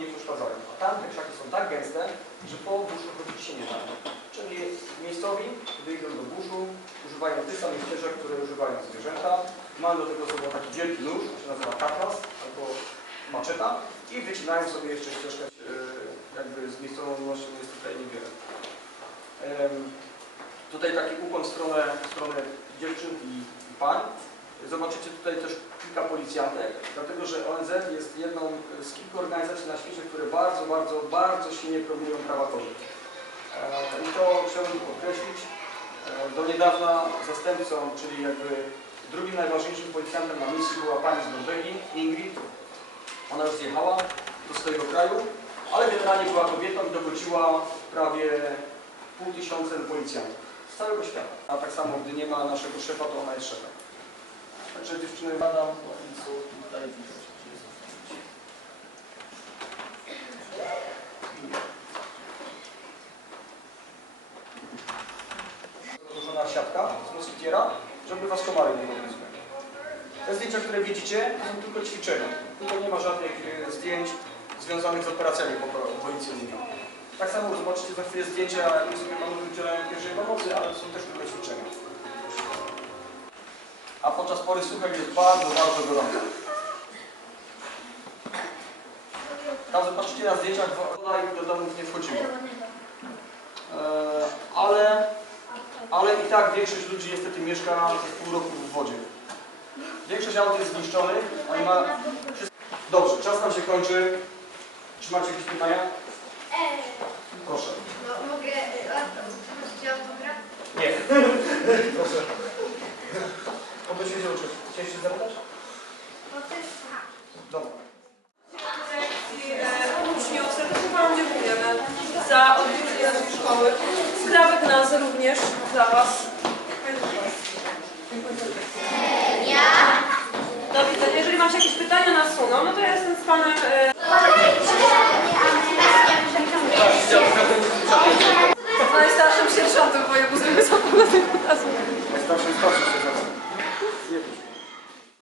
nie przeszkadzają. A tam te krzaki są tak gęste, że po buszu chodzić się nie da. Czyli miejscowi, gdy idą do buszu, używają tych samych ścieżek, które używają zwierzęta. Mają do tego sobą taki wielki nóż, to się nazywa katlas albo maczeta i wycinają sobie jeszcze ścieżkę, e, jakby z miejscową ludnością jest tutaj niewiele. Tutaj taki ukłon w stronę, w stronę dziewczyn i, i pań. Zobaczycie tutaj też kilka policjantek, dlatego że ONZ jest jedną z kilku organizacji na świecie, które bardzo, bardzo, bardzo silnie promują prawa kobiet. E, I to chciałbym podkreślić. E, Do niedawna zastępcą, czyli jakby drugim najważniejszym policjantem na misji była pani z Norwegii, Ingrid. Ona już zjechała do swojego kraju, ale generalnie była kobietą i dowodziła prawie pół tysiąca policjantów z całego świata. A tak samo, gdy nie ma naszego szefa, to ona jest szefem. Także dziewczyny badam, no i co tutaj widać. siatka z moskitiera, żeby was komary nie mogły Te zdjęcia, które widzicie, to są tylko ćwiczenia. Tutaj nie ma żadnych e, zdjęć związanych z operacjami policyjnymi. Tak samo zobaczycie za chwilę zdjęcia, jak sobie panowie udzielają pierwszej pomocy, ale są też tylko ćwiczenia. A podczas pory suchej jest bardzo, bardzo gorąco. Tam zobaczycie na zdjęciach, woda do domów nie wchodziła. E, ale, ale i tak większość ludzi niestety mieszka przez pół roku w wodzie. Większość aut jest zniszczonych, ma... Dobrze, czas nam się kończy. Czy macie jakieś pytania? Proszę. No, mogę Dobra. Uczniów serdecznie Wam dziękujemy za odwiedzenie szkoły. Skrawek nas również dla Was. Najstarszym sierżantem województwa zapolatego Najstarszym starszym się.